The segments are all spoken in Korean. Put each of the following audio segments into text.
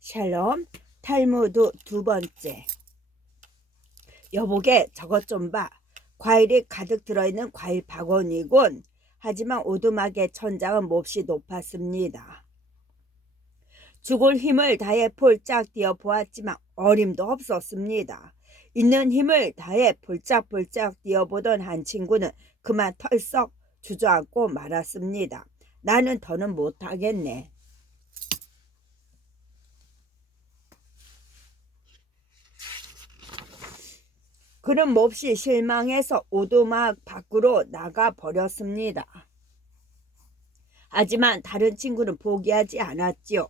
샬롬. 탈무드 두 번째. 여보게, 저것 좀 봐. 과일이 가득 들어있는 과일 바구니군. 하지만 오두막의 천장은 몹시 높았습니다. 죽을 힘을 다해 폴짝 뛰어 보았지만 어림도 없었습니다. 있는 힘을 다해 볼짝볼짝 뛰어보던 한 친구는 그만 털썩 주저앉고 말았습니다. 나는 더는 못하겠네. 그는 몹시 실망해서 오두막 밖으로 나가 버렸습니다. 하지만 다른 친구는 포기하지 않았지요.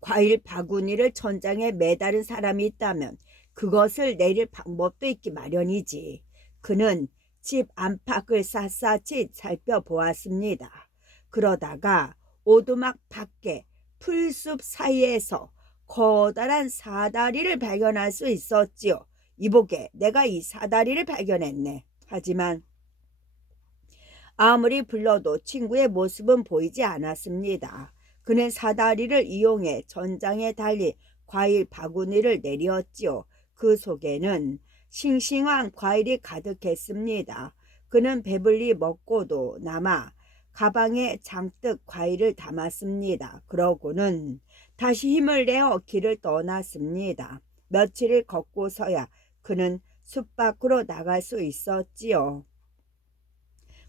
과일 바구니를 천장에 매다른 사람이 있다면 그것을 내릴 방법도 있기 마련이지. 그는 집 안팎을 샅샅이 살펴보았습니다. 그러다가 오두막 밖에 풀숲 사이에서 커다란 사다리를 발견할 수 있었지요. 이보게, 내가 이 사다리를 발견했네. 하지만 아무리 불러도 친구의 모습은 보이지 않았습니다. 그는 사다리를 이용해 전장에 달린 과일 바구니를 내렸지요. 그 속에는 싱싱한 과일이 가득했습니다. 그는 배불리 먹고도 남아 가방에 잔뜩 과일을 담았습니다. 그러고는 다시 힘을 내어 길을 떠났습니다. 며칠을 걷고서야 그는 숲 밖으로 나갈 수 있었지요.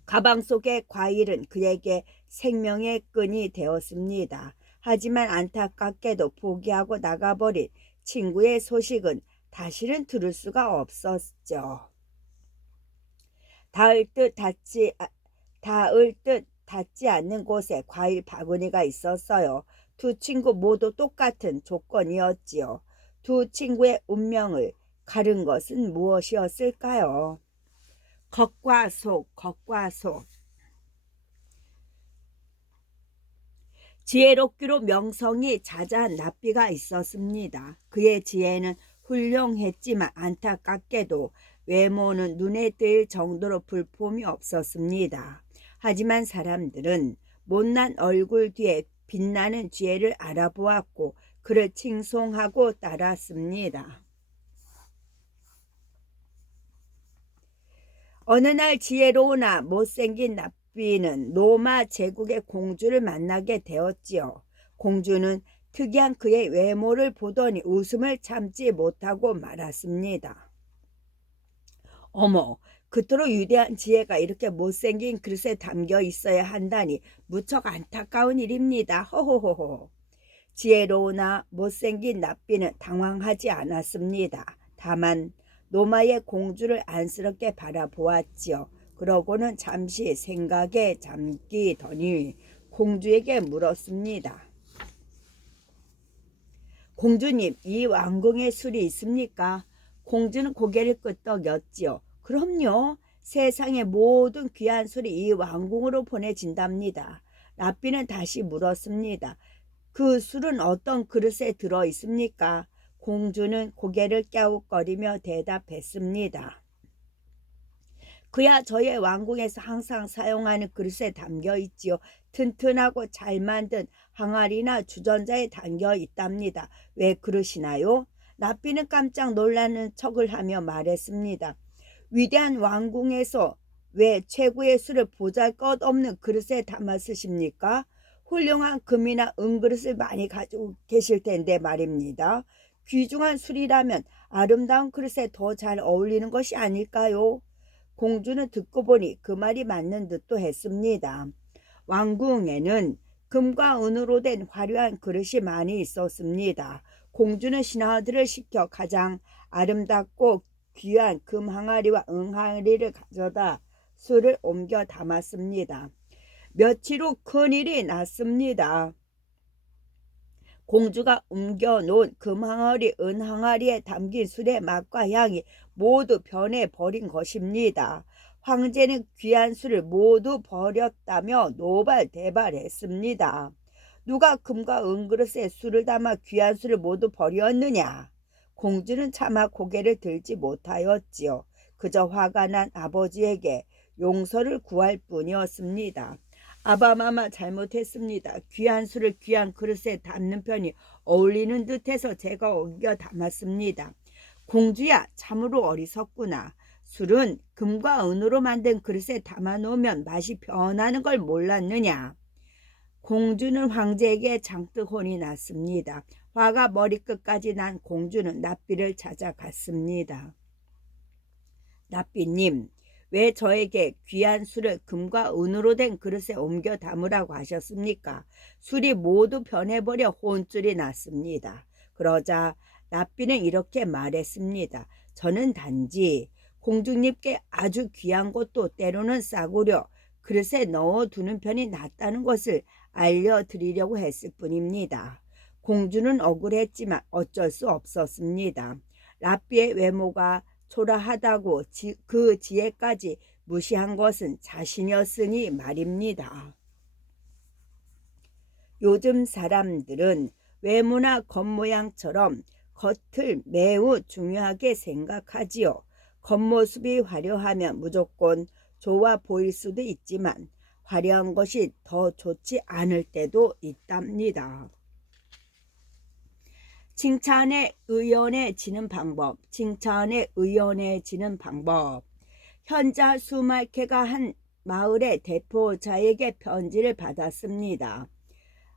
가방 속의 과일은 그에게 생명의 끈이 되었습니다. 하지만 안타깝게도 포기하고 나가버린 친구의 소식은 다시는 들을 수가 없었죠. 닿을 듯 닿지 않는 곳에 과일 바구니가 있었어요. 두 친구 모두 똑같은 조건이었지요. 두 친구의 운명을 가른 것은 무엇이었을까요? 겉과 속, 겉과 속. 지혜롭기로 명성이 자자한 납비가 있었습니다. 그의 지혜는 훌륭했지만 안타깝게도 외모는 눈에 띌 정도로 불품이 없었습니다. 하지만 사람들은 못난 얼굴 뒤에 빛나는 지혜를 알아보았고 그를 칭송하고 따랐습니다. 어느 날 지혜로우나 못생긴 납비는 로마 제국의 공주를 만나게 되었지요. 공주는 특이한 그의 외모를 보더니 웃음을 참지 못하고 말았습니다. 어머, 그토록 위대한 지혜가 이렇게 못생긴 그릇에 담겨 있어야 한다니 무척 안타까운 일입니다. 허호호호. 지혜로우나 못생긴 납비는 당황하지 않았습니다. 다만 로마의 공주를 안쓰럽게 바라보았지요. 그러고는 잠시 생각에 잠기더니 공주에게 물었습니다. 공주님, 이 왕궁에 술이 있습니까? 공주는 고개를 끄덕였지요. 그럼요. 세상의 모든 귀한 술이 이 왕궁으로 보내진답니다. 랍비는 다시 물었습니다. 그 술은 어떤 그릇에 들어 있습니까? 공주는 고개를 갸웃거리며 대답했습니다. 그야 저의 왕궁에서 항상 사용하는 그릇에 담겨 있지요. 튼튼하고 잘 만든 항아리나 주전자에 담겨 있답니다. 왜 그러시나요? 랍비는 깜짝 놀라는 척을 하며 말했습니다. 위대한 왕궁에서 왜 최고의 술을 보잘것없는 그릇에 담아 쓰십니까? 훌륭한 금이나 은그릇을 많이 가지고 계실 텐데 말입니다. 귀중한 술이라면 아름다운 그릇에 더 잘 어울리는 것이 아닐까요? 공주는 듣고 보니 그 말이 맞는 듯도 했습니다. 왕궁에는 금과 은으로 된 화려한 그릇이 많이 있었습니다. 공주는 신하들을 시켜 가장 아름답고 귀한 금 항아리와 은 항아리를 가져다 술을 옮겨 담았습니다. 며칠 후 큰일이 났습니다. 공주가 옮겨놓은 금항아리, 은항아리에 담긴 술의 맛과 향이 모두 변해버린 것입니다. 황제는 귀한 술을 모두 버렸다며 노발대발했습니다. 누가 금과 은그릇에 술을 담아 귀한 술을 모두 버렸느냐? 공주는 차마 고개를 들지 못하였지요. 그저 화가 난 아버지에게 용서를 구할 뿐이었습니다. 아바마마 잘못했습니다. 귀한 술을 귀한 그릇에 담는 편이 어울리는 듯해서 제가 옮겨 담았습니다. 공주야, 참으로 어리석구나. 술은 금과 은으로 만든 그릇에 담아놓으면 맛이 변하는 걸 몰랐느냐. 공주는 황제에게 장뜩 혼이 났습니다. 화가 머리끝까지 난 공주는 납비를 찾아갔습니다. 납비님, 왜 저에게 귀한 술을 금과 은으로 된 그릇에 옮겨 담으라고 하셨습니까? 술이 모두 변해버려 혼쭐이 났습니다. 그러자 납비는 이렇게 말했습니다. 저는 단지 공주님께 아주 귀한 것도 때로는 싸구려 그릇에 넣어두는 편이 낫다는 것을 알려드리려고 했을 뿐입니다. 공주는 억울했지만 어쩔 수 없었습니다. 납비의 외모가 초라하다고 그 지혜까지 무시한 것은 자신이었으니 말입니다. 요즘 사람들은 외모나 겉모양처럼 겉을 매우 중요하게 생각하지요. 겉모습이 화려하면 무조건 좋아 보일 수도 있지만 화려한 것이 더 좋지 않을 때도 있답니다. 칭찬에 의연해지는 방법. 칭찬에 의연해지는 방법. 현자 수말케가 한 마을의 대표자에게 편지를 받았습니다.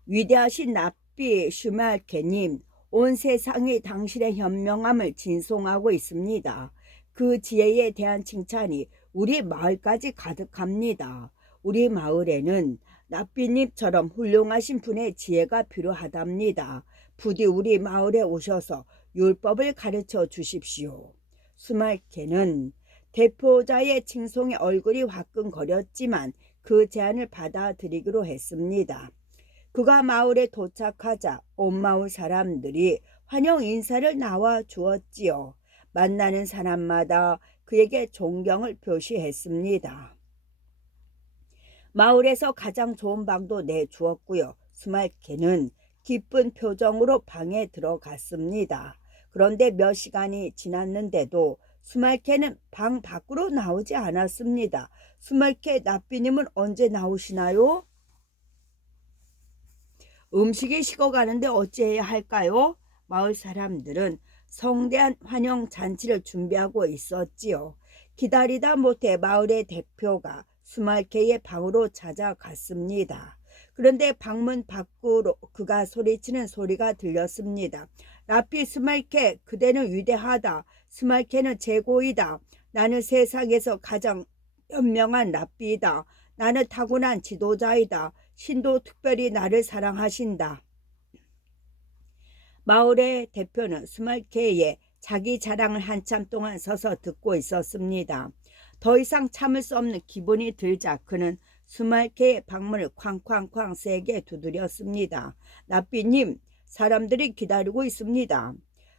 위대하신 납비 슈말케님, 온 세상이 당신의 현명함을 진송하고 있습니다. 그 지혜에 대한 칭찬이 우리 마을까지 가득합니다. 우리 마을에는 납비님처럼 훌륭하신 분의 지혜가 필요하답니다. 부디 우리 마을에 오셔서 율법을 가르쳐 주십시오. 수말케는 대표자의 칭송에 얼굴이 화끈거렸지만 그 제안을 받아들이기로 했습니다. 그가 마을에 도착하자 온 마을 사람들이 환영 인사를 나와 주었지요. 만나는 사람마다 그에게 존경을 표시했습니다. 마을에서 가장 좋은 방도 내주었고요. 수말케는 기쁜 표정으로 방에 들어갔습니다. 그런데 몇 시간이 지났는데도 수말케는 방 밖으로 나오지 않았습니다. 수말케 납비님은 언제 나오시나요? 음식이 식어가는데 어찌해야 할까요? 마을 사람들은 성대한 환영 잔치를 준비하고 있었지요. 기다리다 못해 마을의 대표가 수말케의 방으로 찾아갔습니다. 그런데 방문 밖으로 그가 소리치는 소리가 들렸습니다. 납비 수말케, 그대는 위대하다. 수말케는 최고이다. 나는 세상에서 가장 현명한 납비이다. 나는 타고난 지도자이다. 신도 특별히 나를 사랑하신다. 마을의 대표는 수말케의 자기 자랑을 한참 동안 서서 듣고 있었습니다. 더 이상 참을 수 없는 기분이 들자 그는 수말케의 방문을 쾅쾅쾅 세게 두드렸습니다. 납비님, 사람들이 기다리고 있습니다.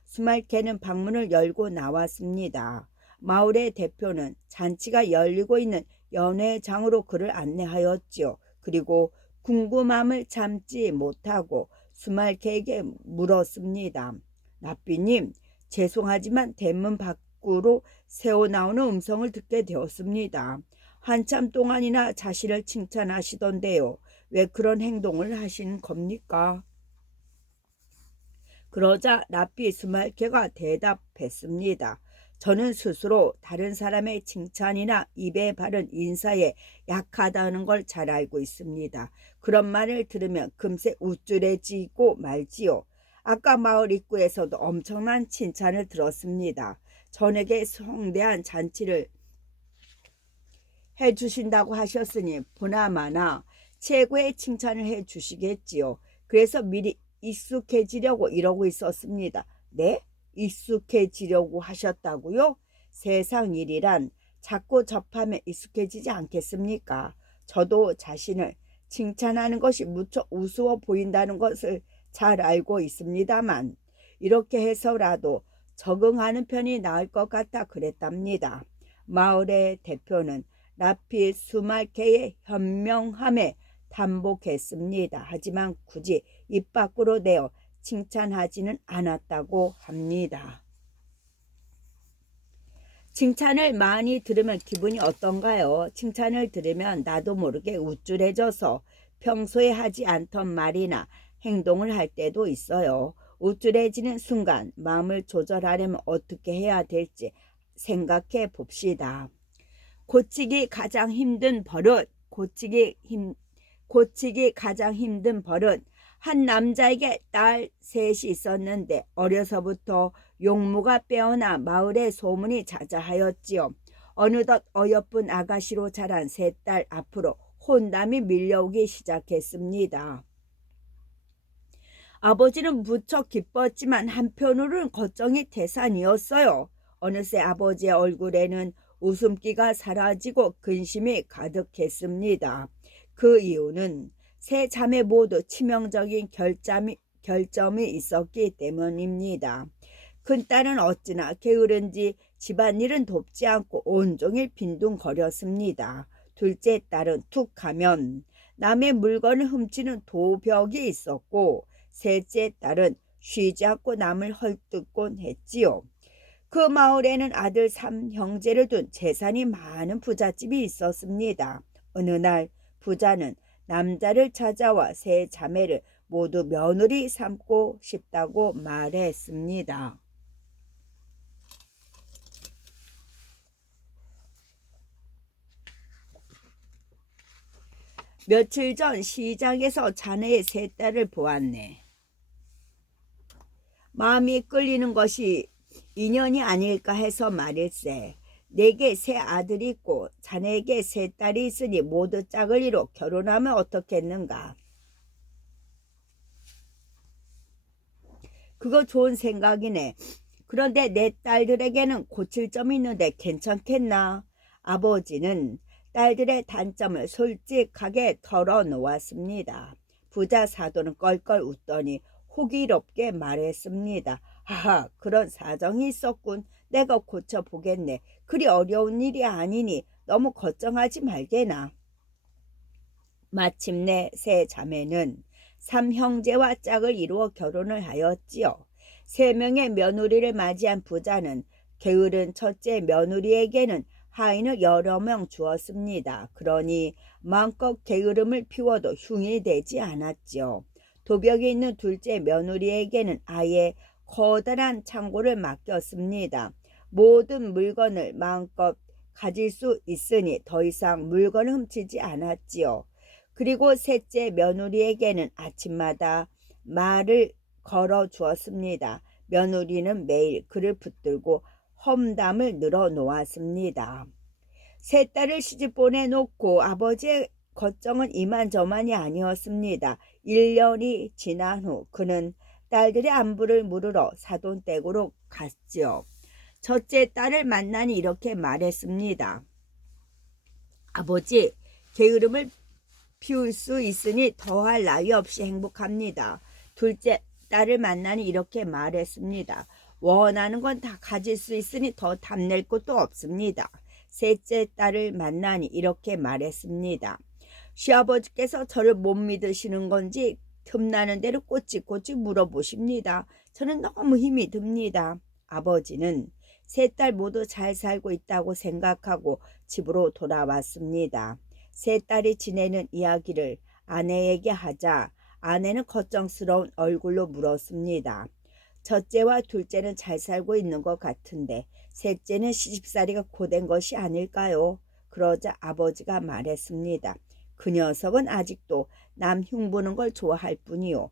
수말케는 방문을 열고 나왔습니다. 마을의 대표는 잔치가 열리고 있는 연회장으로 그를 안내하였지요. 그리고 궁금함을 참지 못하고 수말케에게 물었습니다. 납비님, 죄송하지만 대문 밖으로 새어나오는 음성을 듣게 되었습니다. 한참 동안이나 자신을 칭찬하시던데요. 왜 그런 행동을 하신 겁니까? 그러자 납비 수말케가 대답했습니다. 저는 스스로 다른 사람의 칭찬이나 입에 바른 인사에 약하다는 걸 잘 알고 있습니다. 그런 말을 들으면 금세 우쭐해지고 말지요. 아까 마을 입구에서도 엄청난 칭찬을 들었습니다. 전에게 성대한 잔치를 해주신다고 하셨으니 보나마나 최고의 칭찬을 해주시겠지요. 그래서 미리 익숙해지려고 이러고 있었습니다. 네? 익숙해지려고 하셨다고요? 세상 일이란 자꾸 접하면 익숙해지지 않겠습니까? 저도 자신을 칭찬하는 것이 무척 우스워 보인다는 것을 잘 알고 있습니다만 이렇게 해서라도 적응하는 편이 나을 것 같아 그랬답니다. 마을의 대표는 납비 수말케의 현명함에 담복했습니다. 하지만 굳이 입 밖으로 내어 칭찬하지는 않았다고 합니다. 칭찬을 많이 들으면 기분이 어떤가요? 칭찬을 들으면 나도 모르게 우쭐해져서 평소에 하지 않던 말이나 행동을 할 때도 있어요. 우쭐해지는 순간 마음을 조절하려면 어떻게 해야 될지 생각해 봅시다. 고치기 가장 힘든 버릇, 고치기 가장 힘든 버릇. 한 남자에게 딸 셋이 있었는데 어려서부터 용모가 빼어나 마을에 소문이 자자하였지요. 어느덧 어여쁜 아가씨로 자란 세 딸 앞으로 혼담이 밀려오기 시작했습니다. 아버지는 무척 기뻤지만 한편으로는 걱정이 태산이었어요. 어느새 아버지의 얼굴에는 웃음기가 사라지고 근심이 가득했습니다. 그 이유는 세 자매 모두 치명적인 결점이 있었기 때문입니다. 큰딸은 어찌나 게으른지 집안일은 돕지 않고 온종일 빈둥거렸습니다. 둘째 딸은 툭 하면 남의 물건을 훔치는 도벽이 있었고 셋째 딸은 쉬지 않고 남을 헐뜯곤 했지요. 그 마을에는 아들 3형제를 둔 재산이 많은 부잣집이 있었습니다. 어느 날 부자는 남자를 찾아와 세 자매를 모두 며느리 삼고 싶다고 말했습니다. 며칠 전 시장에서 자네의 세 딸을 보았네. 마음이 끌리는 것이 인연이 아닐까 해서 말일세. 내게 세 아들이 있고 자네에게 세 딸이 있으니 모두 짝을 이뤄 결혼하면 어떻겠는가. 그거 좋은 생각이네. 그런데 내 딸들에게는 고칠 점이 있는데 괜찮겠나? 아버지는 딸들의 단점을 솔직하게 털어놓았습니다. 부자 사돈은 껄껄 웃더니 호기롭게 말했습니다. 하하, 그런 사정이 있었군. 내가 고쳐보겠네. 그리 어려운 일이 아니니 너무 걱정하지 말게나. 마침내 세 자매는 3형제와 짝을 이루어 결혼을 하였지요. 3명의 며느리를 맞이한 부자는 게으른 첫째 며느리에게는 하인을 여러 명 주었습니다. 그러니 마음껏 게으름을 피워도 흉이 되지 않았죠. 도벽이 있는 둘째 며느리에게는 아예 커다란 창고를 맡겼습니다. 모든 물건을 마음껏 가질 수 있으니 더 이상 물건을 훔치지 않았지요. 그리고 셋째 며느리에게는 아침마다 말을 걸어 주었습니다. 며느리는 매일 그를 붙들고 험담을 늘어 놓았습니다. 세 딸을 시집 보내놓고 아버지의 걱정은 이만저만이 아니었습니다. 1년이 지난 후 그는 딸들의 안부를 물으러 사돈댁으로 갔지요. 첫째 딸을 만나니 이렇게 말했습니다. 아버지, 게으름을 피울 수 있으니 더할 나위 없이 행복합니다. 둘째 딸을 만나니 이렇게 말했습니다. 원하는 건 다 가질 수 있으니 더 탐낼 것도 없습니다. 셋째 딸을 만나니 이렇게 말했습니다. 시아버지께서 저를 못 믿으시는 건지 틈나는 대로 꼬치꼬치 물어보십니다. 저는 너무 힘이 듭니다. 아버지는 세 딸 모두 잘 살고 있다고 생각하고 집으로 돌아왔습니다. 세 딸이 지내는 이야기를 아내에게 하자 아내는 걱정스러운 얼굴로 물었습니다. 첫째와 둘째는 잘 살고 있는 것 같은데 셋째는 시집살이가 고된 것이 아닐까요? 그러자 아버지가 말했습니다. 그 녀석은 아직도 남 흉보는 걸 좋아할 뿐이요.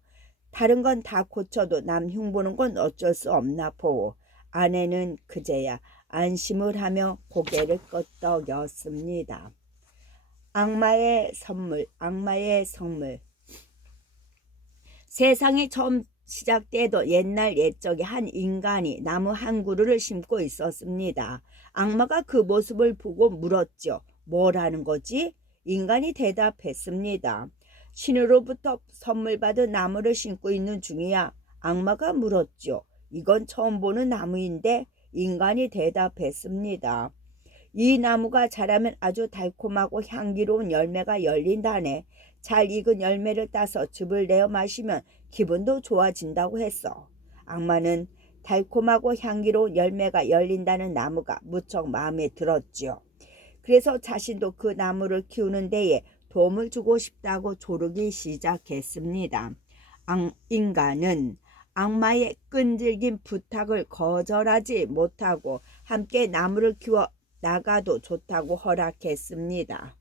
다른 건 다 고쳐도 남 흉보는 건 어쩔 수 없나 보오. 아내는 그제야 안심을 하며 고개를 끄덕였습니다. 악마의 선물, 악마의 선물. 세상이 처음 시작돼도 옛날 옛적에 한 인간이 나무 한 그루를 심고 있었습니다. 악마가 그 모습을 보고 물었죠. 뭐라는 거지? 인간이 대답했습니다. 신으로부터 선물 받은 나무를 심고 있는 중이야. 악마가 물었죠. 이건 처음 보는 나무인데 인간이 대답했습니다. 이 나무가 자라면 아주 달콤하고 향기로운 열매가 열린다네. 잘 익은 열매를 따서 즙을 내어 마시면 기분도 좋아진다고 했어. 악마는 달콤하고 향기로운 열매가 열린다는 나무가 무척 마음에 들었지요. 그래서 자신도 그 나무를 키우는 데에 도움을 주고 싶다고 조르기 시작했습니다. 인간은 악마의 끈질긴 부탁을 거절하지 못하고 함께 나무를 키워 나가도 좋다고 허락했습니다.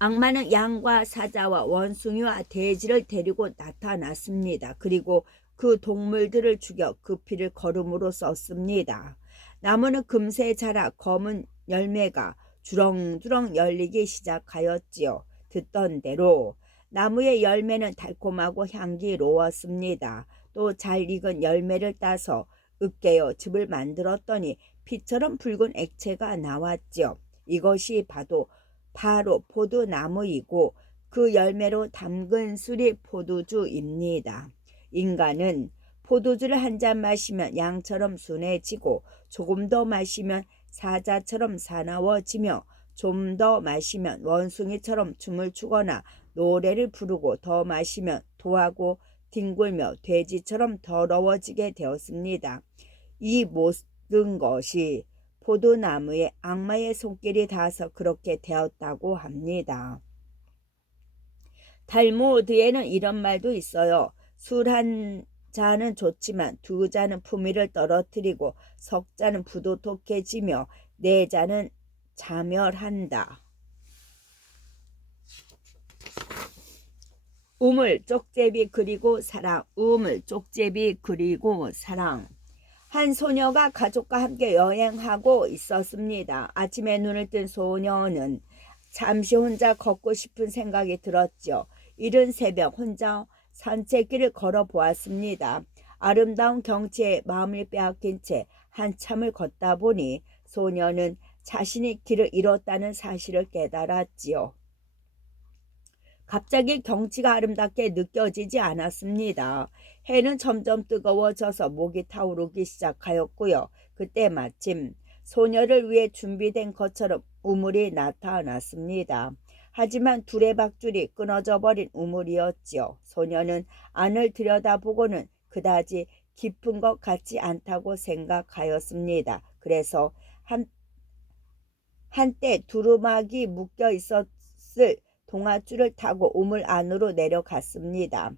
악마는 양과 사자와 원숭이와 돼지를 데리고 나타났습니다. 그리고 그 동물들을 죽여 그 피를 거름으로 썼습니다. 나무는 금세 자라 검은 열매가 주렁주렁 열리기 시작하였지요. 듣던 대로 나무의 열매는 달콤하고 향기로웠습니다. 또 잘 익은 열매를 따서 으깨어 즙을 만들었더니 피처럼 붉은 액체가 나왔지요. 이것이 바로 포도나무이고 그 열매로 담근 술이 포도주입니다. 인간은 포도주를 한 잔 마시면 양처럼 순해지고 조금 더 마시면 사자처럼 사나워지며 좀 더 마시면 원숭이처럼 춤을 추거나 노래를 부르고 더 마시면 토하고 뒹굴며 돼지처럼 더러워지게 되었습니다. 이 모든 것이 포도나무에 악마의 손길이 닿아서 그렇게 되었다고 합니다. 탈무드에는 이런 말도 있어요. 술 한 잔은 좋지만 두 잔은 품위를 떨어뜨리고 석 잔은 부도덕해지며 네 잔은 자멸한다. 우물, 쪽제비 그리고 사랑. 우물, 쪽제비 그리고 사랑. 한 소녀가 가족과 함께 여행하고 있었습니다. 아침에 눈을 뜬 소녀는 잠시 혼자 걷고 싶은 생각이 들었죠. 이른 새벽 혼자 산책길을 걸어보았습니다. 아름다운 경치에 마음을 빼앗긴 채 한참을 걷다 보니 소녀는 자신이 길을 잃었다는 사실을 깨달았지요. 갑자기 경치가 아름답게 느껴지지 않았습니다. 해는 점점 뜨거워져서 목이 타오르기 시작하였고요. 그때 마침 소녀를 위해 준비된 것처럼 우물이 나타났습니다. 하지만 두레박줄이 끊어져 버린 우물이었지요. 소녀는 안을 들여다보고는 그다지 깊은 것 같지 않다고 생각하였습니다. 그래서 한때 두루마기 묶여 있었을 동아줄을 타고 우물 안으로 내려갔습니다.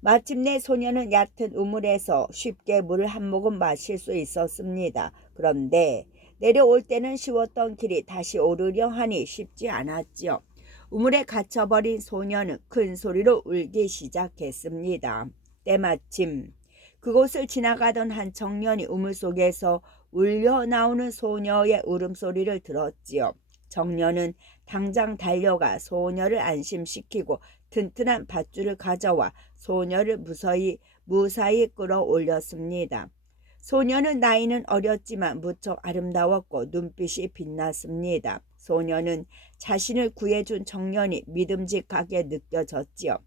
마침내 소녀는 얕은 우물에서 쉽게 물을 한 모금 마실 수 있었습니다. 그런데 내려올 때는 쉬웠던 길이 다시 오르려 하니 쉽지 않았지요. 우물에 갇혀버린 소녀는 큰 소리로 울기 시작했습니다. 때마침 그곳을 지나가던 한 청년이 우물 속에서 울려 나오는 소녀의 울음소리를 들었지요. 청년은 당장 달려가 소녀를 안심시키고 튼튼한 밧줄을 가져와 소녀를 무사히 끌어올렸습니다. 소녀는 나이는 어렸지만 무척 아름다웠고 눈빛이 빛났습니다. 소녀는 자신을 구해준 청년이 믿음직하게 느껴졌지요.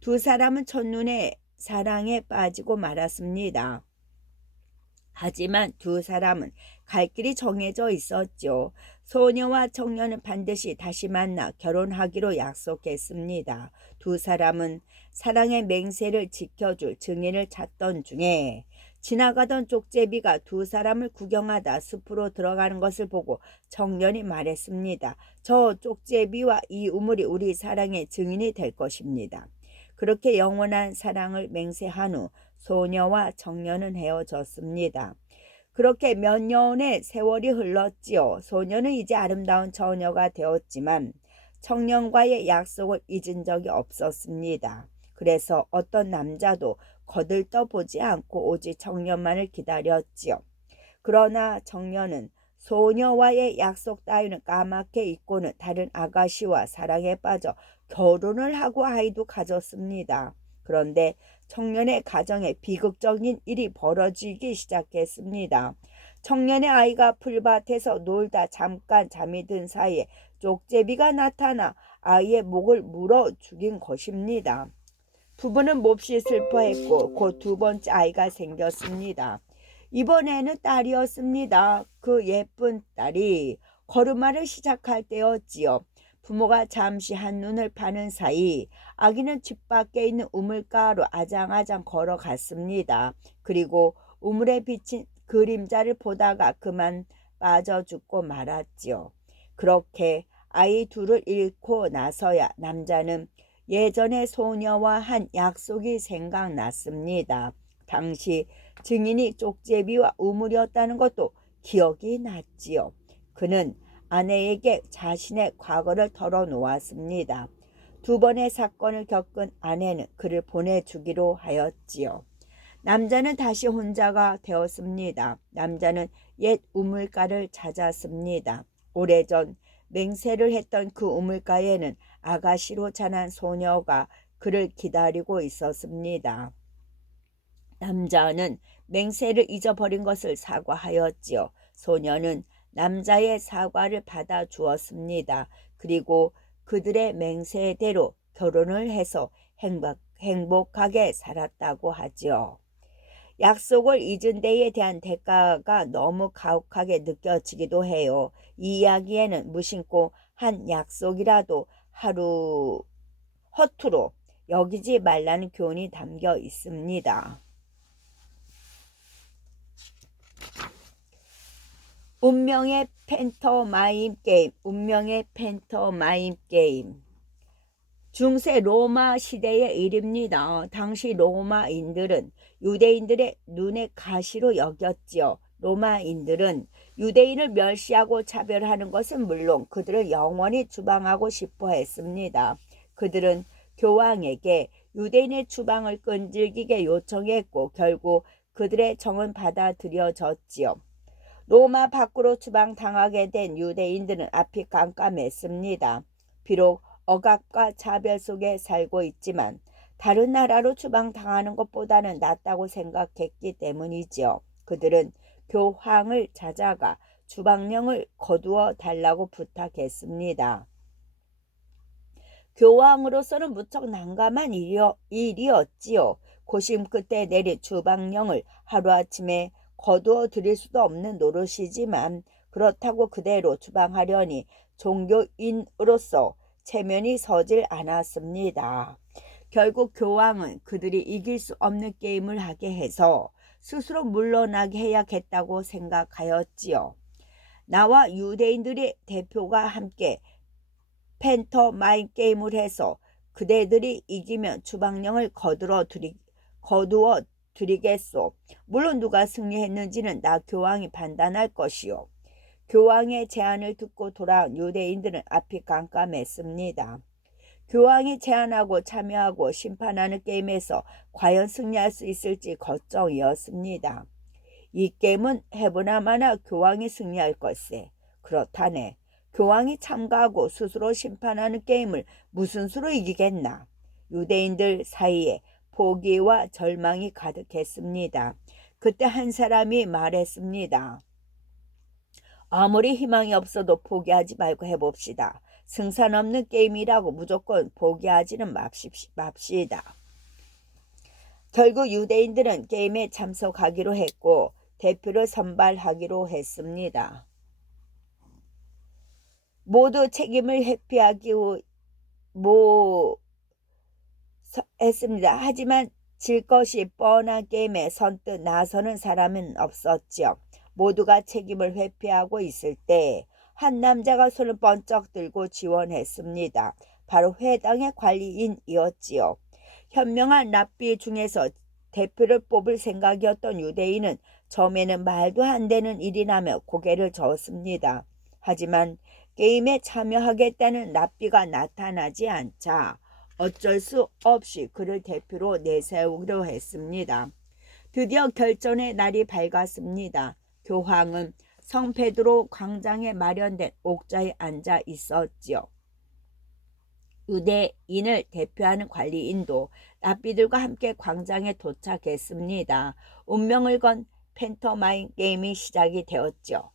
두 사람은 첫눈에 사랑에 빠지고 말았습니다. 하지만 두 사람은 갈 길이 정해져 있었죠. 소녀와 청년은 반드시 다시 만나 결혼하기로 약속했습니다. 두 사람은 사랑의 맹세를 지켜줄 증인을 찾던 중에 지나가던 쪽제비가 두 사람을 구경하다 숲으로 들어가는 것을 보고 청년이 말했습니다. 저 쪽제비와 이 우물이 우리 사랑의 증인이 될 것입니다. 그렇게 영원한 사랑을 맹세한 후 소녀와 청년은 헤어졌습니다. 그렇게 몇 년의 세월이 흘렀지요. 소녀는 이제 아름다운 처녀가 되었지만 청년과의 약속을 잊은 적이 없었습니다. 그래서 어떤 남자도 거들떠보지 않고 오직 청년만을 기다렸지요. 그러나 청년은 소녀와의 약속 따위는 까맣게 잊고는 다른 아가씨와 사랑에 빠져 결혼을 하고 아이도 가졌습니다. 그런데 청년의 가정에 비극적인 일이 벌어지기 시작했습니다. 청년의 아이가 풀밭에서 놀다 잠깐 잠이 든 사이에 쪽제비가 나타나 아이의 목을 물어 죽인 것입니다. 부부는 몹시 슬퍼했고 곧 두 번째 아이가 생겼습니다. 이번에는 딸이었습니다. 그 예쁜 딸이 걸음마를 시작할 때였지요. 부모가 잠시 한눈을 파는 사이 아기는 집 밖에 있는 우물가로 아장아장 걸어갔습니다. 그리고 우물에 비친 그림자를 보다가 그만 빠져 죽고 말았지요. 그렇게 아이 둘을 잃고 나서야 남자는 예전의 소녀와 한 약속이 생각났습니다. 당시 증인이 쪽제비와 우물이었다는 것도 기억이 났지요. 그는 아내에게 자신의 과거를 털어놓았습니다. 두 번의 사건을 겪은 아내는 그를 보내주기로 하였지요. 남자는 다시 혼자가 되었습니다. 남자는 옛 우물가를 찾았습니다. 오래전 맹세를 했던 그 우물가에는 아가씨로 자란 소녀가 그를 기다리고 있었습니다. 남자는 맹세를 잊어버린 것을 사과하였지요. 소녀는 남자의 사과를 받아 주었습니다. 그리고 그들의 맹세대로 결혼을 해서 행복하게 살았다고 하지요. 약속을 잊은 데에 대한 대가가 너무 가혹하게 느껴지기도 해요. 이 이야기에는 무심코 한 약속이라도 하루 허투루 여기지 말라는 교훈이 담겨 있습니다. 운명의 팬터마임 게임, 운명의 팬터마임 게임. 중세 로마 시대의 일입니다. 당시 로마인들은 유대인들의 눈의 가시로 여겼지요. 로마인들은 유대인을 멸시하고 차별하는 것은 물론 그들을 영원히 추방하고 싶어 했습니다. 그들은 교황에게 유대인의 추방을 끈질기게 요청했고 결국 그들의 청은 받아들여졌지요. 로마 밖으로 추방당하게 된 유대인들은 앞이 깜깜했습니다. 비록 억압과 차별 속에 살고 있지만 다른 나라로 추방당하는 것보다는 낫다고 생각했기 때문이지요. 그들은 교황을 찾아가 추방령을 거두어 달라고 부탁했습니다. 교황으로서는 무척 난감한 일이었지요. 고심 끝에 내린 추방령을 하루아침에 거두어 드릴 수도 없는 노릇이지만 그렇다고 그대로 추방하려니 종교인으로서 체면이 서질 않았습니다. 결국 교황은 그들이 이길 수 없는 게임을 하게 해서 스스로 물러나게 해야겠다고 생각하였지요. 나와 유대인들의 대표가 함께 팬터마임 게임을 해서 그대들이 이기면 추방령을 거두어 드리겠소. 물론 누가 승리했는지는 나 교황이 판단할 것이요. 교황의 제안을 듣고 돌아온 유대인들은 앞이 깜깜했습니다. 교황이 제안하고 참여하고 심판하는 게임에서 과연 승리할 수 있을지 걱정이었습니다. 이 게임은 해보나 마나 교황이 승리할 걸세. 그렇다네. 교황이 참가하고 스스로 심판하는 게임을 무슨 수로 이기겠나. 유대인들 사이에 포기와 절망이 가득했습니다. 그때 한 사람이 말했습니다. 아무리 희망이 없어도 포기하지 말고 해봅시다. 승산 없는 게임이라고 무조건 포기하지는 맙시다. 결국 유대인들은 게임에 참석하기로 했고 대표를 선발하기로 했습니다. 모두 책임을 회피하기 했습니다. 하지만 질 것이 뻔한 게임에 선뜻 나서는 사람은 없었지요. 모두가 책임을 회피하고 있을 때 한 남자가 손을 번쩍 들고 지원했습니다. 바로 회당의 관리인이었지요. 현명한 랍비 중에서 대표를 뽑을 생각이었던 유대인은 처음에는 말도 안 되는 일이라며 고개를 저었습니다. 하지만 게임에 참여하겠다는 랍비가 나타나지 않자 어쩔 수 없이 그를 대표로 내세우기로 했습니다. 드디어 결전의 날이 밝았습니다. 교황은 성 베드로 광장에 마련된 옥좌에 앉아 있었지요. 유대인을 대표하는 관리인도 랍비들과 함께 광장에 도착했습니다. 운명을 건 팬터마임 게임이 시작이 되었죠.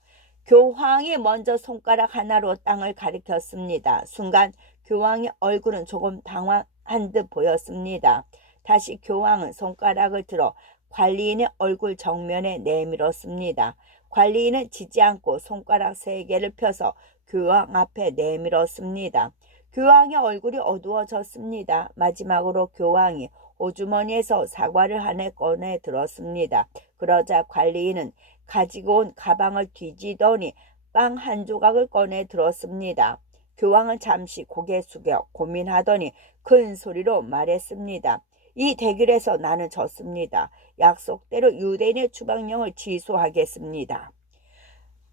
교황이 먼저 손가락 하나로 땅을 가리켰습니다. 순간 교황의 얼굴은 조금 당황한 듯 보였습니다. 다시 교황은 손가락을 들어 관리인의 얼굴 정면에 내밀었습니다. 관리인은 지지 않고 손가락 3개를 펴서 교황 앞에 내밀었습니다. 교황의 얼굴이 어두워졌습니다. 마지막으로 교황이 호주머니에서 사과를 하나 꺼내 들었습니다. 그러자 관리인은 가지고 온 가방을 뒤지더니 빵 한 조각을 꺼내 들었습니다. 교황은 잠시 고개 숙여 고민하더니 큰 소리로 말했습니다. 이 대결에서 나는 졌습니다. 약속대로 유대인의 추방령을 취소하겠습니다.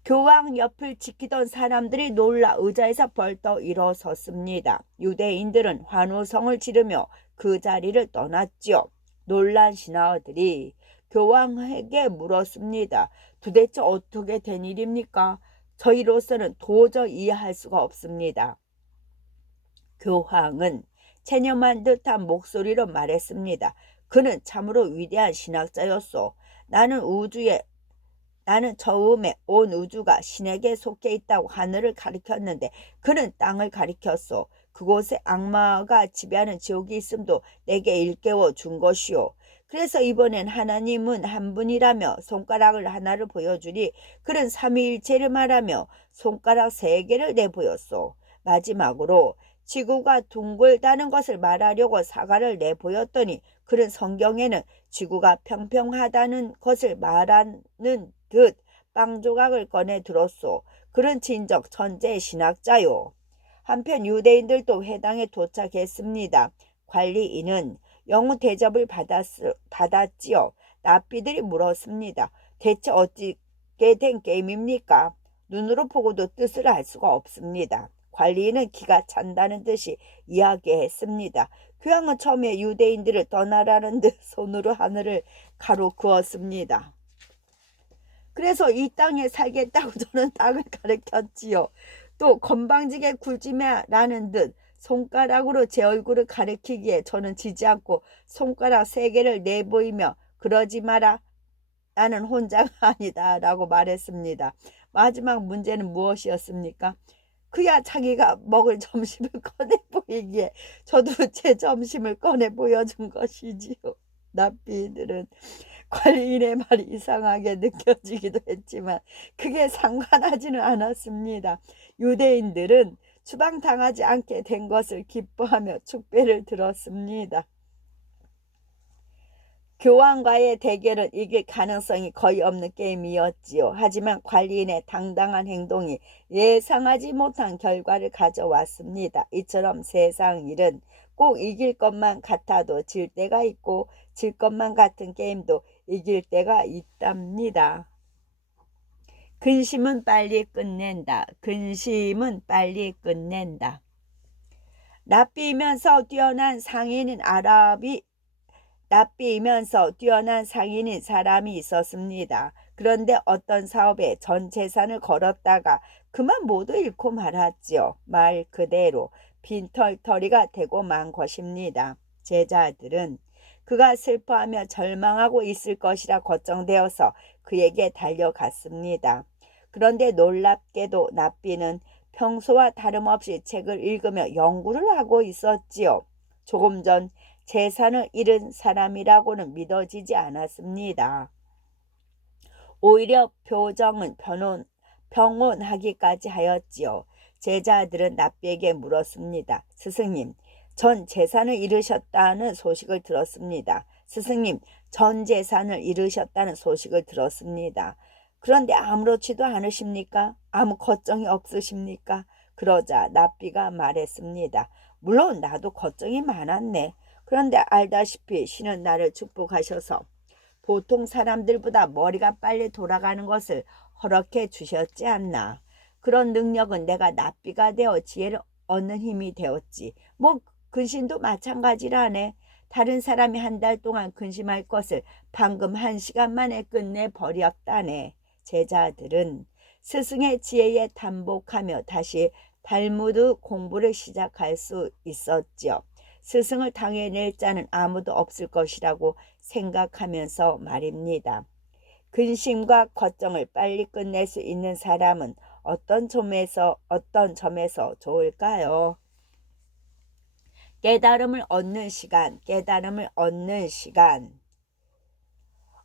교황 옆을 지키던 사람들이 놀라 의자에서 벌떡 일어섰습니다. 유대인들은 환호성을 지르며 그 자리를 떠났지요. 놀란 신하들이 교황에게 물었습니다. 도대체 어떻게 된 일입니까? 저희로서는 도저히 이해할 수가 없습니다. 교황은 체념한 듯한 목소리로 말했습니다. 그는 참으로 위대한 신학자였소. 나는 처음에 온 우주가 신에게 속해 있다고 하늘을 가리켰는데 그는 땅을 가리켰소. 그곳에 악마가 지배하는 지옥이 있음도 내게 일깨워 준 것이오. 그래서 이번엔 하나님은 한 분이라며 손가락을 하나를 보여주니 그는 삼위일체를 말하며 손가락 3개를 내보였소. 마지막으로 지구가 둥글다는 것을 말하려고 사과를 내보였더니 그는 성경에는 지구가 평평하다는 것을 말하는 듯 빵 조각을 꺼내 들었소. 그런 진정 천재 신학자요. 한편 유대인들도 회당에 도착했습니다. 관리인은 영우 대접을 받았지요. 납비들이 물었습니다. 대체 어떻게 된 게임입니까? 눈으로 보고도 뜻을 알 수가 없습니다. 관리인은 기가 찬다는 듯이 이야기했습니다. 교황은 처음에 유대인들을 떠나라는 듯 손으로 하늘을 가로그었습니다. 그래서 이 땅에 살겠다고 저는 땅을 가리켰지요. 또 건방지게 굴지 마라는 듯 손가락으로 제 얼굴을 가리키기에 저는 지지 않고 손가락 3개를 내보이며 그러지 마라. 나는 혼자가 아니다 라고 말했습니다. 마지막 문제는 무엇이었습니까? 그야 자기가 먹을 점심을 꺼내 보이기에 저도 제 점심을 꺼내 보여준 것이지요. 납비들은 관리인의 말이 이상하게 느껴지기도 했지만 그게 상관하지는 않았습니다. 유대인들은 추방당하지 않게 된 것을 기뻐하며 축배를 들었습니다. 교황과의 대결은 이길 가능성이 거의 없는 게임이었지요. 하지만 관리인의 당당한 행동이 예상하지 못한 결과를 가져왔습니다. 이처럼 세상 일은 꼭 이길 것만 같아도 질 때가 있고 질 것만 같은 게임도 이길 때가 있답니다. 근심은 빨리 끝낸다. 근심은 빨리 끝낸다. 랍비이면서 뛰어난 상인인 사람이 있었습니다. 그런데 어떤 사업에 전 재산을 걸었다가 그만 모두 잃고 말았지요. 말 그대로 빈털터리가 되고 만 것입니다. 제자들은 그가 슬퍼하며 절망하고 있을 것이라 걱정되어서 그에게 달려갔습니다. 그런데 놀랍게도 납비는 평소와 다름없이 책을 읽으며 연구를 하고 있었지요. 조금 전 재산을 잃은 사람이라고는 믿어지지 않았습니다. 오히려 표정은 평온하기까지 하였지요. 제자들은 납비에게 물었습니다. 스승님, 전 재산을 잃으셨다는 소식을 들었습니다. 스승님, 전 재산을 잃으셨다는 소식을 들었습니다. 그런데 아무렇지도 않으십니까? 아무 걱정이 없으십니까? 그러자 납비가 말했습니다. 물론 나도 걱정이 많았네. 그런데 알다시피 신은 나를 축복하셔서 보통 사람들보다 머리가 빨리 돌아가는 것을 허락해 주셨지 않나. 그런 능력은 내가 납비가 되어 지혜를 얻는 힘이 되었지. 뭐 근심도 마찬가지라네. 다른 사람이 한 달 동안 근심할 것을 방금 1시간 만에 끝내버렸다네. 제자들은 스승의 지혜에 담복하며 다시 달무드 공부를 시작할 수 있었지요. 스승을 당해낼 자는 아무도 없을 것이라고 생각하면서 말입니다. 근심과 걱정을 빨리 끝낼 수 있는 사람은 어떤 점에서 좋을까요? 깨달음을 얻는 시간.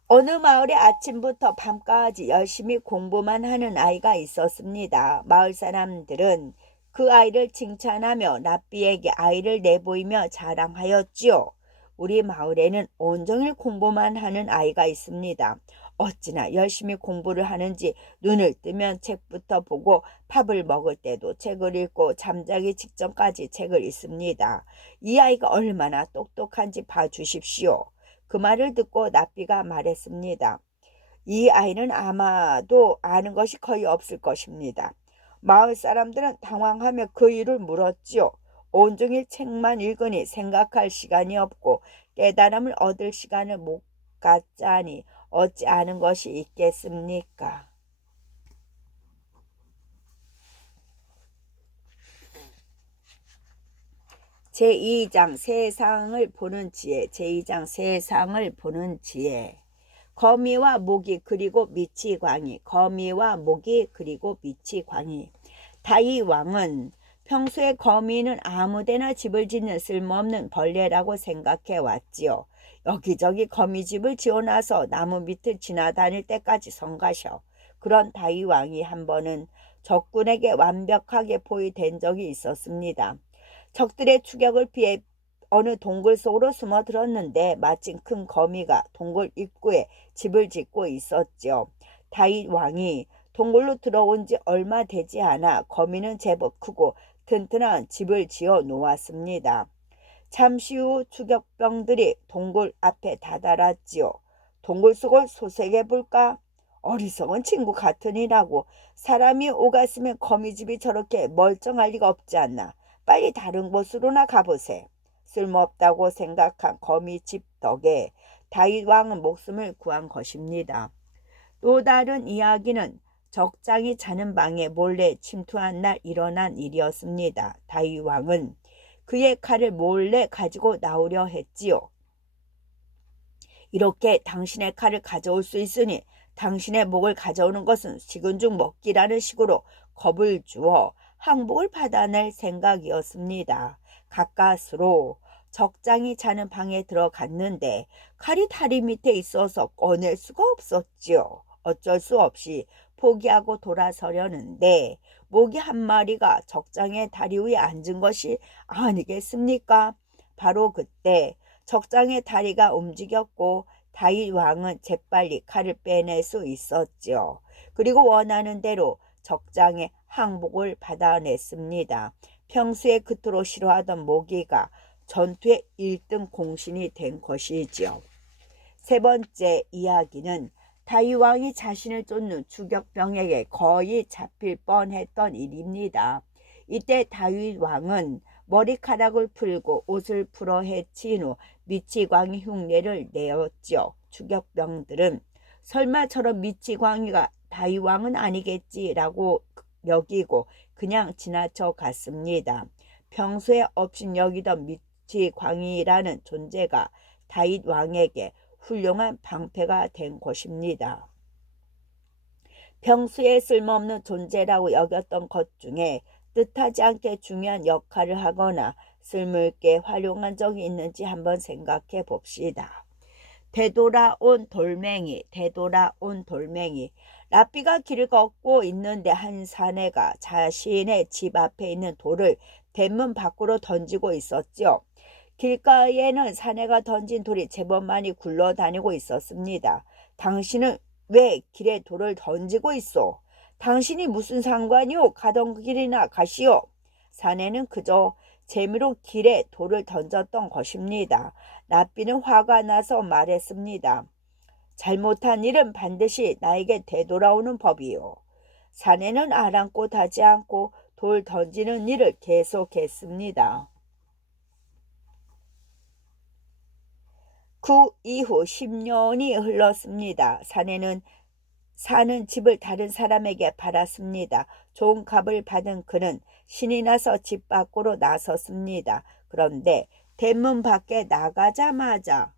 어느 마을에 아침부터 밤까지 열심히 공부만 하는 아이가 있었습니다. 마을 사람들은 그 아이를 칭찬하며 랍비에게 아이를 내보이며 자랑하였지요. 우리 마을에는 온종일 공부만 하는 아이가 있습니다. 어찌나 열심히 공부를 하는지 눈을 뜨면 책부터 보고 밥을 먹을 때도 책을 읽고 잠자기 직전까지 책을 읽습니다. 이 아이가 얼마나 똑똑한지 봐주십시오. 그 말을 듣고 랍비가 말했습니다. 이 아이는 아마도 아는 것이 거의 없을 것입니다. 마을 사람들은 당황하며 그 이유를 물었지요. 온종일 책만 읽으니 생각할 시간이 없고 깨달음을 얻을 시간을 못 갖자니 어찌 아는 것이 있겠습니까? 제2장 세상을 보는 지혜. 제2장 세상을 보는 지혜. 거미와 모기 그리고 미치광이. 거미와 모기 그리고 미치광이. 다윗 왕은 평소에 거미는 아무데나 집을 짓는 쓸모없는 벌레라고 생각해 왔지요. 여기저기 거미집을 지어놔서 나무 밑을 지나다닐 때까지 성가셔. 그런 다윗 왕이 한 번은 적군에게 완벽하게 포위된 적이 있었습니다. 적들의 추격을 피해 어느 동굴 속으로 숨어들었는데 마침 큰 거미가 동굴 입구에 집을 짓고 있었죠. 다윗 왕이 동굴로 들어온 지 얼마 되지 않아 거미는 제법 크고 튼튼한 집을 지어 놓았습니다. 잠시 후 추격병들이 동굴 앞에 다다랐지요. 동굴 속을 소색해 볼까? 어리석은 친구 같으니라고. 사람이 오갔으면 거미집이 저렇게 멀쩡할 리가 없지 않나. 빨리 다른 곳으로나 가보세. 쓸모없다고 생각한 거미집 덕에 다윗 왕은 목숨을 구한 것입니다. 또 다른 이야기는 적장이 자는 방에 몰래 침투한 날 일어난 일이었습니다. 다윗 왕은 그의 칼을 몰래 가지고 나오려 했지요. 이렇게 당신의 칼을 가져올 수 있으니 당신의 목을 가져오는 것은 식은 죽 먹기라는 식으로 겁을 주어 항복을 받아낼 생각이었습니다. 가까스로 적장이 자는 방에 들어갔는데 칼이 다리 밑에 있어서 꺼낼 수가 없었지요. 어쩔 수 없이 포기하고 돌아서려는데 모기 한 마리가 적장의 다리 위에 앉은 것이 아니겠습니까? 바로 그때 적장의 다리가 움직였고 다윗 왕은 재빨리 칼을 빼낼 수 있었죠. 그리고 원하는 대로 적장의 항복을 받아냈습니다. 평소에 그토록 싫어하던 모기가 전투의 1등 공신이 된 것이지요. 세 번째 이야기는 다윗 왕이 자신을 쫓는 추격병에게 거의 잡힐 뻔했던 일입니다. 이때 다윗 왕은 머리카락을 풀고 옷을 풀어 헤친 후 미치광이 흉내를 내었죠. 추격병들은 설마 저런 미치광이가 다윗 왕은 아니겠지라고 여기고 그냥 지나쳐 갔습니다. 평소에 업신여기던 미치광이라는 존재가 다윗 왕에게 훌륭한 방패가 된 것입니다. 평소에 쓸모없는 존재라고 여겼던 것 중에 뜻하지 않게 중요한 역할을 하거나 쓸모있게 활용한 적이 있는지 한번 생각해 봅시다. 되돌아온 돌멩이. 랍비가 길을 걷고 있는데 한 사내가 자신의 집 앞에 있는 돌을 대문 밖으로 던지고 있었죠. 길가에는 사내가 던진 돌이 제법 많이 굴러다니고 있었습니다. 당신은 왜 길에 돌을 던지고 있어? 당신이 무슨 상관이오? 가던 길이나 가시오. 사내는 그저 재미로 길에 돌을 던졌던 것입니다. 랍비는 화가 나서 말했습니다. 잘못한 일은 반드시 나에게 되돌아오는 법이요. 사내는 아랑곳하지 않고 돌 던지는 일을 계속했습니다. 그 이후 10년이 흘렀습니다. 사내는 사는 집을 다른 사람에게 팔았습니다. 좋은 값을 받은 그는 신이 나서 집 밖으로 나섰습니다. 그런데 대문 밖에 나가자마자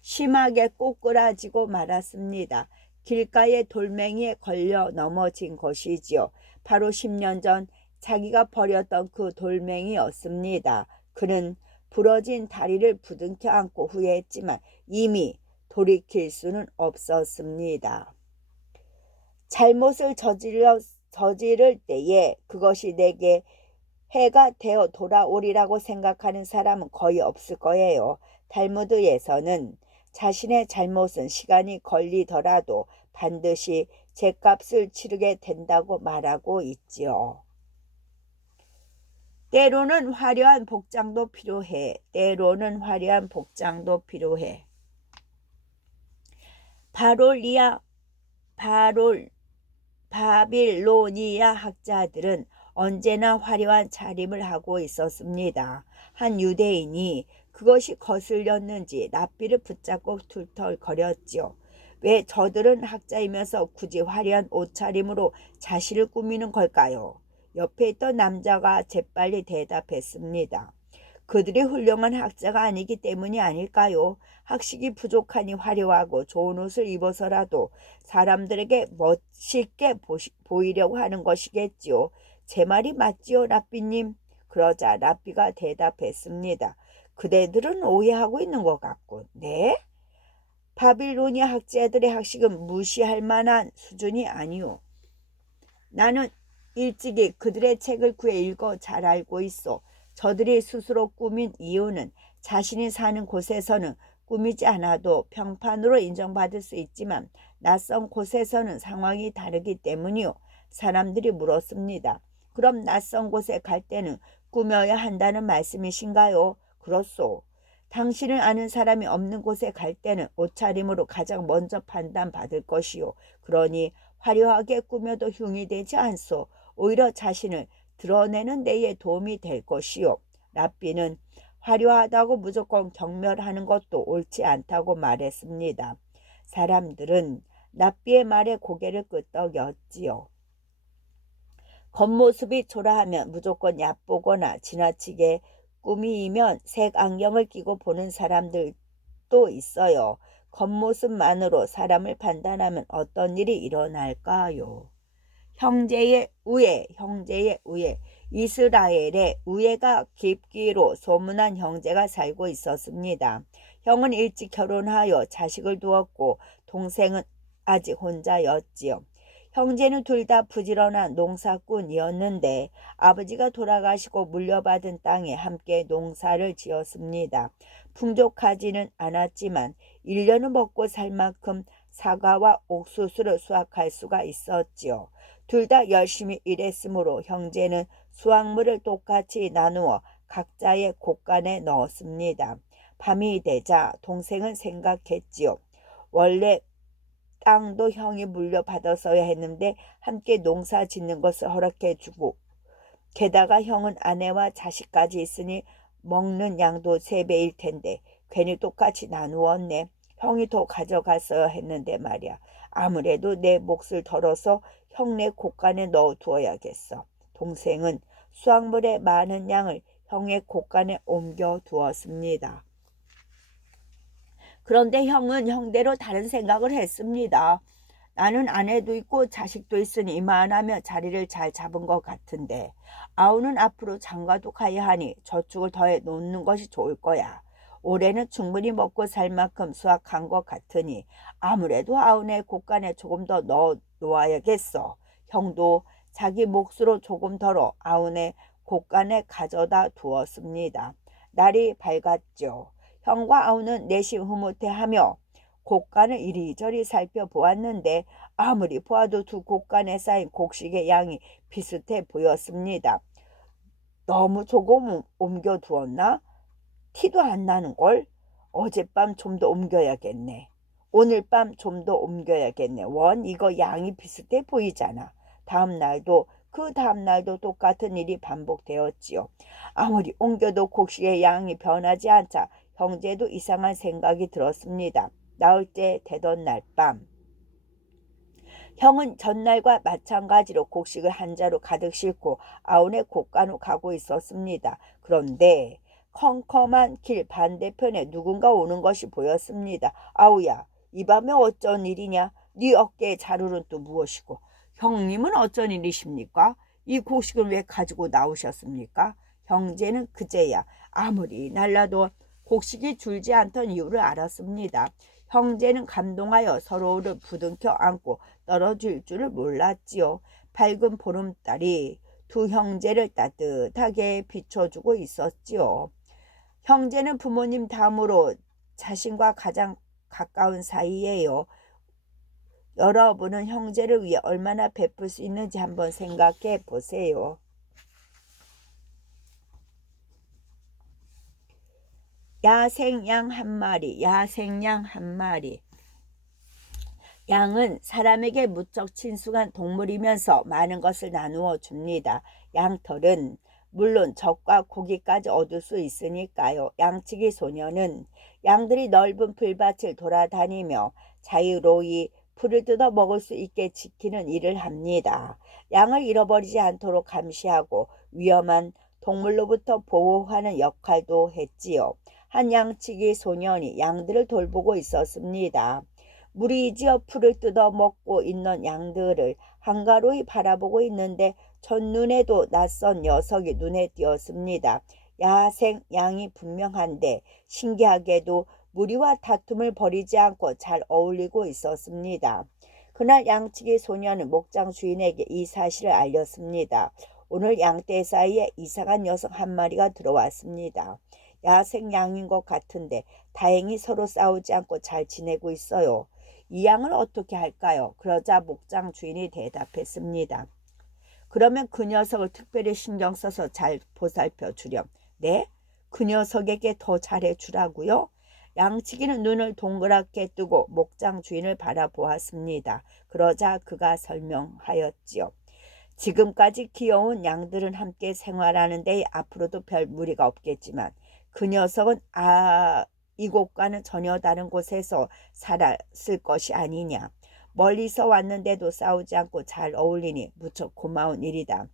심하게 꼬꾸라지고 말았습니다. 길가의 돌멩이에 걸려 넘어진 것이지요. 바로 10년 전 자기가 버렸던 그 돌멩이였습니다. 그는 부러진 다리를 부둥켜 안고 후회했지만 이미 돌이킬 수는 없었습니다. 잘못을 저지를 때에 그것이 내게 해가 되어 돌아오리라고 생각하는 사람은 거의 없을 거예요. 탈무드에서는 자신의 잘못은 시간이 걸리더라도 반드시 죗값을 치르게 된다고 말하고 있지요. 때로는 화려한 복장도 필요해. 때로는 화려한 복장도 필요해. 바빌로니아 학자들은 언제나 화려한 차림을 하고 있었습니다. 한 유대인이 그것이 거슬렸는지 랍비를 붙잡고 툴툴거렸지요. 왜 저들은 학자이면서 굳이 화려한 옷차림으로 자신을 꾸미는 걸까요? 옆에 있던 남자가 재빨리 대답했습니다. 그들이 훌륭한 학자가 아니기 때문이 아닐까요? 학식이 부족하니 화려하고 좋은 옷을 입어서라도 사람들에게 멋있게 보이려고 하는 것이겠지요. 제 말이 맞지요, 랍비님? 그러자 랍비가 대답했습니다. 그대들은 오해하고 있는 것 같군. 네? 바빌로니아 학자들의 학식은 무시할 만한 수준이 아니오. 나는 일찍이 그들의 책을 구해 읽어 잘 알고 있어. 저들이 스스로 꾸민 이유는 자신이 사는 곳에서는 꾸미지 않아도 평판으로 인정받을 수 있지만 낯선 곳에서는 상황이 다르기 때문이요. 사람들이 물었습니다. 그럼 낯선 곳에 갈 때는 꾸며야 한다는 말씀이신가요? 그렇소. 당신을 아는 사람이 없는 곳에 갈 때는 옷차림으로 가장 먼저 판단받을 것이요. 그러니 화려하게 꾸며도 흉이 되지 않소. 오히려 자신을 드러내는 데에 도움이 될 것이요. 랍비는 화려하다고 무조건 경멸하는 것도 옳지 않다고 말했습니다. 사람들은 랍비의 말에 고개를 끄덕였지요. 겉모습이 초라하면 무조건 얕보거나 지나치게 꾸미면 색 안경을 끼고 보는 사람들도 있어요. 겉모습만으로 사람을 판단하면 어떤 일이 일어날까요? 형제의 우애, 형제의 우애. 이스라엘에 우애가 깊기로 소문난 형제가 살고 있었습니다. 형은 일찍 결혼하여 자식을 두었고 동생은 아직 혼자였지요. 형제는 둘 다 부지런한 농사꾼이었는데 아버지가 돌아가시고 물려받은 땅에 함께 농사를 지었습니다. 풍족하지는 않았지만 1년은 먹고 살 만큼 사과와 옥수수를 수확할 수가 있었지요. 둘 다 열심히 일했으므로 형제는 수확물을 똑같이 나누어 각자의 곳간에 넣었습니다. 밤이 되자 동생은 생각했지요. 원래 땅도 형이 물려받았어야 했는데 함께 농사 짓는 것을 허락해주고 게다가 형은 아내와 자식까지 있으니 먹는 양도 3배일 텐데 괜히 똑같이 나누었네. 형이 더 가져갔어야 했는데 말이야. 아무래도 내 몫을 덜어서 형네 곳간에 넣어두어야겠어. 동생은 수확물의 많은 양을 형의 곳간에 옮겨 두었습니다. 그런데 형은 형대로 다른 생각을 했습니다. 나는 아내도 있고 자식도 있으니 이만하면 자리를 잘 잡은 것 같은데 아우는 앞으로 장가도 가야 하니 저축을 더해 놓는 것이 좋을 거야. 올해는 충분히 먹고 살 만큼 수확한 것 같으니 아무래도 아우네 곳간에 조금 더 넣어 놓아야겠어. 형도 자기 몫으로 조금 덜어 아우네 곳간에 가져다 두었습니다. 날이 밝았죠. 형과 아우는 내심 흐뭇해하며 곡간을 이리저리 살펴보았는데 아무리 보아도 두 곡간에 쌓인 곡식의 양이 비슷해 보였습니다. 너무 조금 옮겨두었나? 티도 안 나는걸? 어젯밤 좀 더 옮겨야겠네. 오늘 밤 좀 더 옮겨야겠네. 원 이거 양이 비슷해 보이잖아. 그 다음 날도 똑같은 일이 반복되었지요. 아무리 옮겨도 곡식의 양이 변하지 않자 형제도 이상한 생각이 들었습니다. 나흘째 되던 날 밤 형은 전날과 마찬가지로 곡식을 한 자루 가득 싣고 아우네 곳간으로 가고 있었습니다. 그런데 컴컴한 길 반대편에 누군가 오는 것이 보였습니다. 아우야, 이 밤에 어쩐 일이냐? 네 어깨에 자루는 또 무엇이고? 형님은 어쩐 일이십니까? 이 곡식을 왜 가지고 나오셨습니까? 형제는 그제야 아무리 날라도 곡식이 줄지 않던 이유를 알았습니다. 형제는 감동하여 서로를 부둥켜 안고 떨어질 줄을 몰랐지요. 밝은 보름달이 두 형제를 따뜻하게 비춰주고 있었지요. 형제는 부모님 다음으로 자신과 가장 가까운 사이예요. 여러분은 형제를 위해 얼마나 베풀 수 있는지 한번 생각해 보세요. 야생양 한 마리, 야생양 한 마리. 양은 사람에게 무척 친숙한 동물이면서 많은 것을 나누어 줍니다. 양털은 물론 젖과 고기까지 얻을 수 있으니까요. 양치기 소녀는 양들이 넓은 풀밭을 돌아다니며 자유로이 풀을 뜯어 먹을 수 있게 지키는 일을 합니다. 양을 잃어버리지 않도록 감시하고 위험한 동물로부터 보호하는 역할도 했지요. 한 양치기 소년이 양들을 돌보고 있었습니다. 무리지어 풀을 뜯어 먹고 있는 양들을 한가로이 바라보고 있는데 첫눈에도 낯선 녀석이 눈에 띄었습니다. 야생 양이 분명한데 신기하게도 무리와 다툼을 벌이지 않고 잘 어울리고 있었습니다. 그날 양치기 소녀는 목장 주인에게 이 사실을 알렸습니다. 오늘 양떼 사이에 이상한 녀석 한 마리가 들어왔습니다. 야생 양인 것 같은데 다행히 서로 싸우지 않고 잘 지내고 있어요. 이 양을 어떻게 할까요? 그러자 목장 주인이 대답했습니다. 그러면 그 녀석을 특별히 신경 써서 잘 보살펴 주렴. 네? 그 녀석에게 더 잘해 주라고요? 양치기는 눈을 동그랗게 뜨고 목장 주인을 바라보았습니다. 그러자 그가 설명하였지요. 지금까지 귀여운 양들은 함께 생활하는 데 앞으로도 별 무리가 없겠지만 그 녀석은 이곳과는 전혀 다른 곳에서 살았을 것이 아니냐. 멀리서 왔는데도 싸우지 않고 잘 어울리니 무척 고마운 일이다.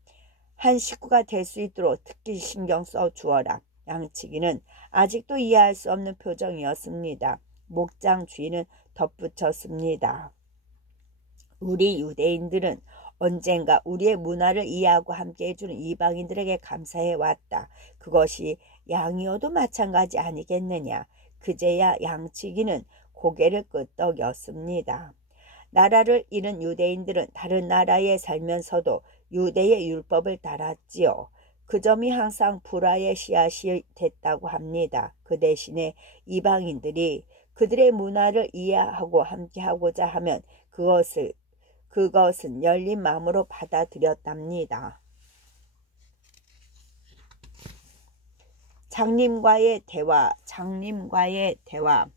한 식구가 될 수 있도록 특히 신경 써 주어라. 양치기는 아직도 이해할 수 없는 표정이었습니다. 목장 주인은 덧붙였습니다. 우리 유대인들은 언젠가 우리의 문화를 이해하고 함께 해주는 이방인들에게 감사해 왔다. 그것이 양이어도 마찬가지 아니겠느냐. 그제야 양치기는 고개를 끄덕였습니다. 나라를 잃은 유대인들은 다른 나라에 살면서도 유대의 율법을 따랐지요. 그 점이 항상 불화의 씨앗이 됐다고 합니다. 그 대신에 이방인들이 그들의 문화를 이해하고 함께하고자 하면 그것은 열린 마음으로 받아들였답니다. 장님과의 대화.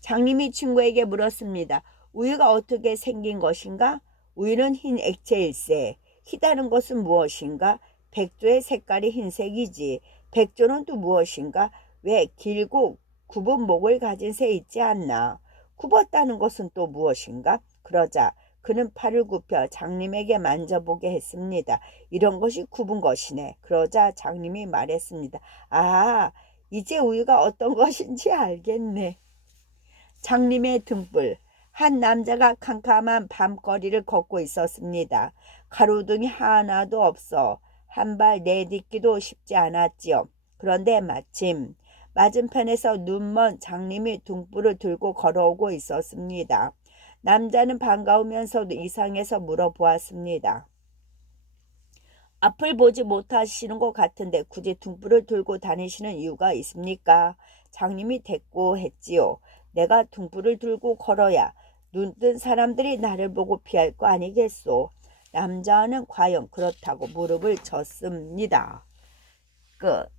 장님이 친구에게 물었습니다. 우유가 어떻게 생긴 것인가? 우유는 흰 액체일세. 희다는 것은 무엇인가? 백조의 색깔이 흰색이지. 백조는 또 무엇인가? 왜 길고 굽은 목을 가진 새 있지 않나? 굽었다는 것은 또 무엇인가? 그러자 그는 팔을 굽혀 장님에게 만져보게 했습니다. 이런 것이 굽은 것이네. 그러자 장님이 말했습니다. 아, 이제 우유가 어떤 것인지 알겠네. 장님의 등불. 한 남자가 캄캄한 밤거리를 걷고 있었습니다. 가로등이 하나도 없어 한 발 내딛기도 쉽지 않았지요. 그런데 마침 맞은편에서 눈먼 장님이 등불을 들고 걸어오고 있었습니다. 남자는 반가우면서도 이상해서 물어보았습니다. 앞을 보지 못하시는 것 같은데 굳이 등불을 들고 다니시는 이유가 있습니까? 장님이 대꾸했지요. 내가 등불을 들고 걸어야 눈뜬 사람들이 나를 보고 피할 거 아니겠소. 남자는 과연 그렇다고 무릎을 쳤습니다. 끝.